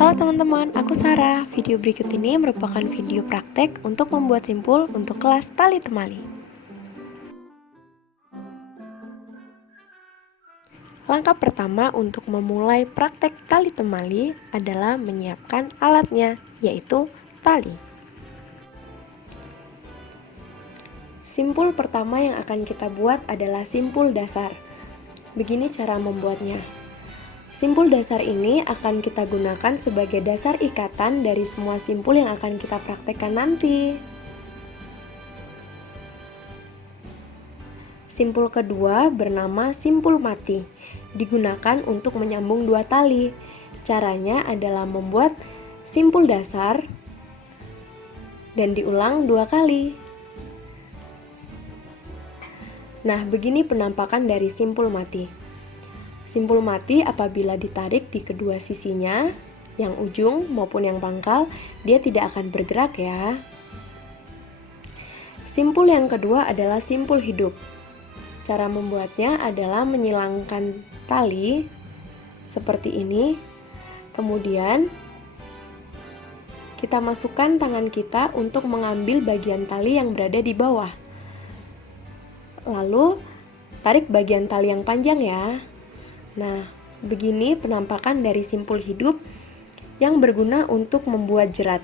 Halo teman-teman, aku Sarah. Video berikut ini merupakan video praktek untuk membuat simpul untuk kelas tali temali. Langkah pertama untuk memulai praktek tali temali adalah menyiapkan alatnya, yaitu tali. Simpul pertama yang akan kita buat adalah simpul dasar. Begini cara membuatnya. Simpul dasar ini akan kita gunakan sebagai dasar ikatan dari semua simpul yang akan kita praktekkan nanti. Simpul kedua bernama simpul mati, digunakan untuk menyambung dua tali. Caranya adalah membuat simpul dasar dan diulang 2 kali. Nah, begini penampakan dari simpul mati. Simpul mati apabila ditarik di kedua sisinya, yang ujung maupun yang pangkal, dia tidak akan bergerak ya. Simpul yang kedua adalah simpul hidup. Cara membuatnya adalah menyilangkan tali seperti ini. Kemudian kita masukkan tangan kita untuk mengambil bagian tali yang berada di bawah. Lalu tarik bagian tali yang panjang ya. Nah, begini penampakan dari simpul hidup yang berguna untuk membuat jerat.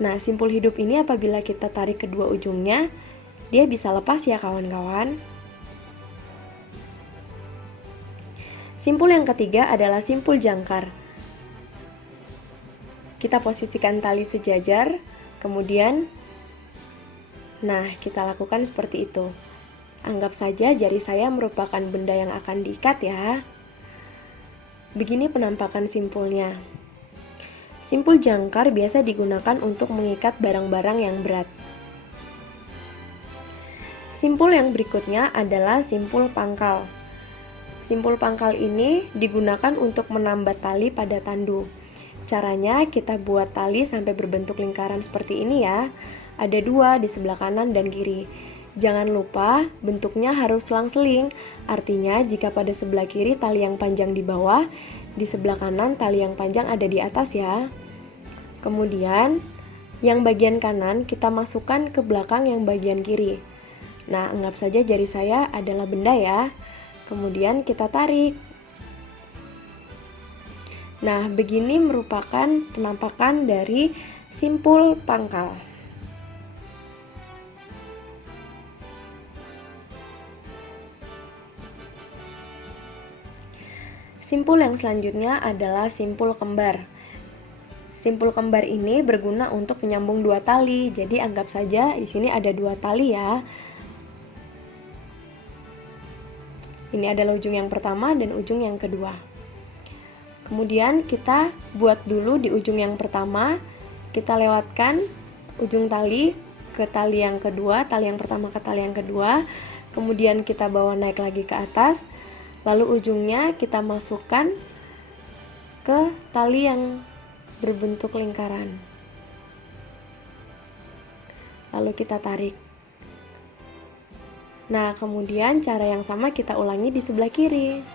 Nah, simpul hidup ini apabila kita tarik kedua ujungnya, dia bisa lepas ya kawan-kawan. Simpul yang ketiga adalah simpul jangkar. Kita posisikan tali sejajar, kemudian kita lakukan seperti itu. Anggap saja jari saya merupakan benda yang akan diikat ya. Begini penampakan simpulnya. Simpul jangkar biasa digunakan untuk mengikat barang-barang yang berat. Simpul yang berikutnya adalah simpul pangkal. Simpul pangkal ini digunakan untuk menambah tali pada tandu. Caranya kita buat tali sampai berbentuk lingkaran seperti ini ya. Ada 2 di sebelah kanan dan kiri. Jangan lupa bentuknya harus selang-seling. Artinya jika pada sebelah kiri tali yang panjang di bawah, di sebelah kanan tali yang panjang ada di atas ya. Kemudian yang bagian kanan kita masukkan ke belakang yang bagian kiri. Nah, anggap saja jari saya adalah benda ya. Kemudian kita tarik. Nah, begini merupakan penampakan dari simpul pangkal. Simpul yang selanjutnya adalah simpul kembar. Simpul kembar ini berguna untuk menyambung 2 tali. Jadi anggap saja di sini ada 2 tali ya. Ini adalah ujung yang pertama dan ujung yang kedua. Kemudian kita buat dulu di ujung yang pertama, kita lewatkan ujung tali ke tali yang kedua, tali yang pertama ke tali yang kedua. Kemudian kita bawa naik lagi ke atas. Lalu ujungnya kita masukkan ke tali yang berbentuk lingkaran. Lalu kita tarik. Nah, kemudian cara yang sama kita ulangi di sebelah kiri.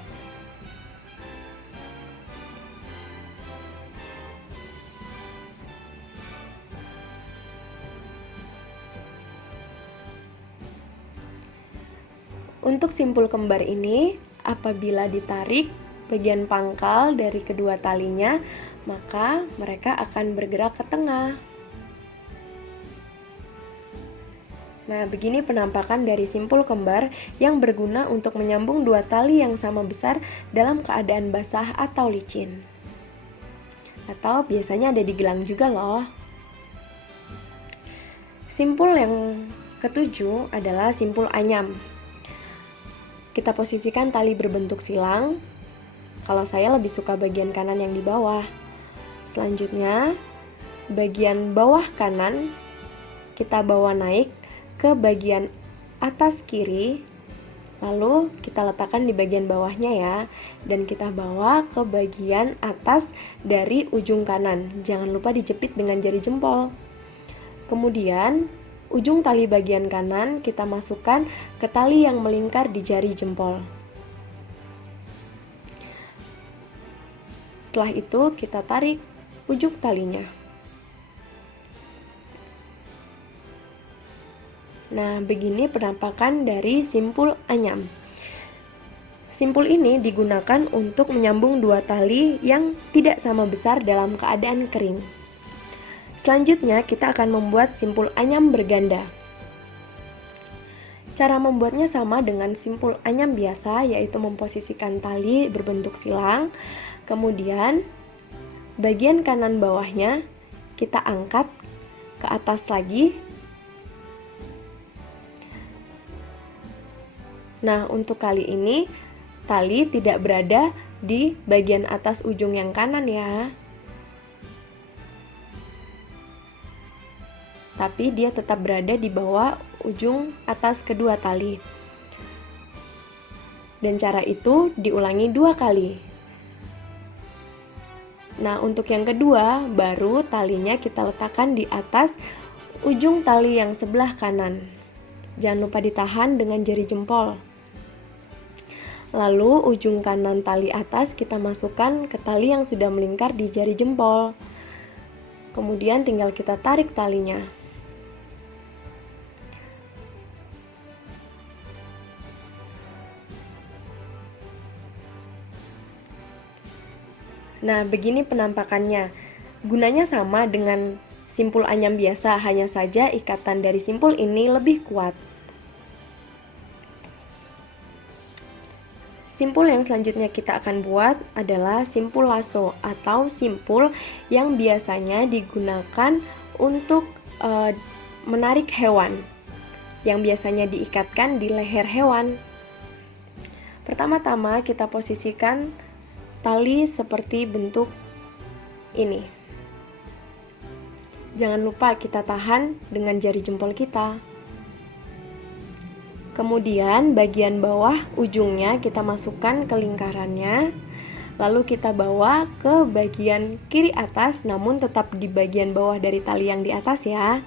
Untuk simpul kembar ini, apabila ditarik bagian pangkal dari kedua talinya, maka mereka akan bergerak ke tengah. Nah, begini penampakan dari simpul kembar yang berguna untuk menyambung 2 tali yang sama besar dalam keadaan basah atau licin. Atau biasanya ada di gelang juga loh. Simpul yang ketujuh adalah simpul anyam. Kita posisikan tali berbentuk silang. Kalau saya lebih suka bagian kanan yang di bawah. Selanjutnya, bagian bawah kanan kita bawa naik ke bagian atas kiri. Lalu kita letakkan di bagian bawahnya ya. Dan kita bawa ke bagian atas dari ujung kanan. Jangan lupa dijepit dengan jari jempol. Kemudian ujung tali bagian kanan kita masukkan ke tali yang melingkar di jari jempol. Setelah itu kita tarik ujung talinya. Nah, begini penampakan dari simpul anyam. Simpul ini digunakan untuk menyambung dua tali yang tidak sama besar dalam keadaan kering. Selanjutnya, kita akan membuat simpul anyam berganda. Cara membuatnya sama dengan simpul anyam biasa, yaitu memposisikan tali berbentuk silang. Kemudian, bagian kanan bawahnya kita angkat ke atas lagi. Nah, untuk kali ini tali tidak berada di bagian atas ujung yang kanan ya. Tapi dia tetap berada di bawah ujung atas kedua tali. Dan cara itu diulangi 2 kali. Nah, untuk yang kedua, baru talinya kita letakkan di atas ujung tali yang sebelah kanan. Jangan lupa ditahan dengan jari jempol. Lalu ujung kanan tali atas kita masukkan ke tali yang sudah melingkar di jari jempol. Kemudian tinggal kita tarik talinya. Nah, begini penampakannya. Gunanya sama dengan simpul anyam biasa, hanya saja ikatan dari simpul ini lebih kuat. Simpul yang selanjutnya kita akan buat adalah simpul lasso atau simpul yang biasanya digunakan untuk menarik hewan, yang biasanya diikatkan di leher hewan. Pertama-tama kita posisikan tali seperti bentuk ini. Jangan lupa kita tahan dengan jari jempol kita. Kemudian bagian bawah ujungnya kita masukkan ke lingkarannya. Lalu kita bawa ke bagian kiri atas, namun tetap di bagian bawah dari tali yang di atas ya.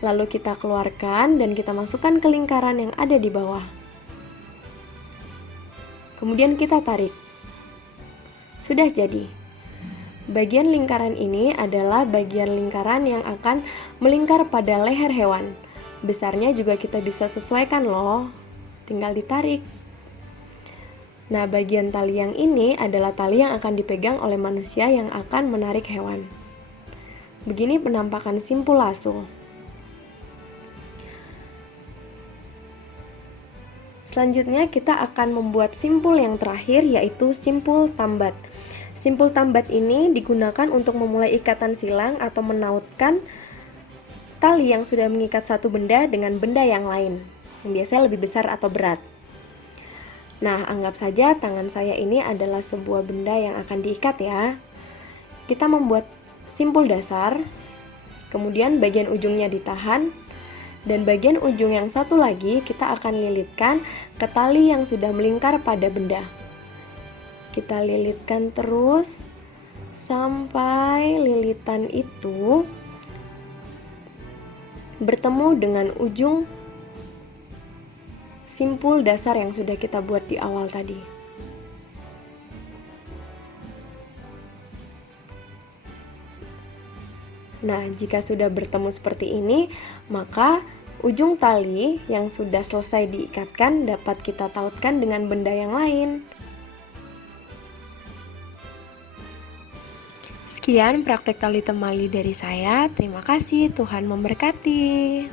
Lalu kita keluarkan dan kita masukkan ke lingkaran yang ada di bawah. Kemudian kita tarik. Sudah jadi. Bagian lingkaran ini adalah bagian lingkaran yang akan melingkar pada leher hewan. Besarnya juga kita bisa sesuaikan loh, tinggal ditarik. Nah, bagian tali yang ini adalah tali yang akan dipegang oleh manusia yang akan menarik hewan. Begini penampakan simpul lasso. Selanjutnya kita akan membuat simpul yang terakhir, yaitu simpul tambat. Simpul tambat ini digunakan untuk memulai ikatan silang atau menautkan tali yang sudah mengikat satu benda dengan benda yang lain, yang biasanya lebih besar atau berat. Nah, anggap saja tangan saya ini adalah sebuah benda yang akan diikat ya. Kita membuat simpul dasar, kemudian bagian ujungnya ditahan, dan bagian ujung yang satu lagi kita akan lilitkan ke tali yang sudah melingkar pada benda. Kita lilitkan terus sampai lilitan itu bertemu dengan ujung simpul dasar yang sudah kita buat di awal tadi. Nah, jika sudah bertemu seperti ini, maka ujung tali yang sudah selesai diikatkan dapat kita tautkan dengan benda yang lain. Sekian praktek tali temali dari saya. Terima kasih, Tuhan memberkati.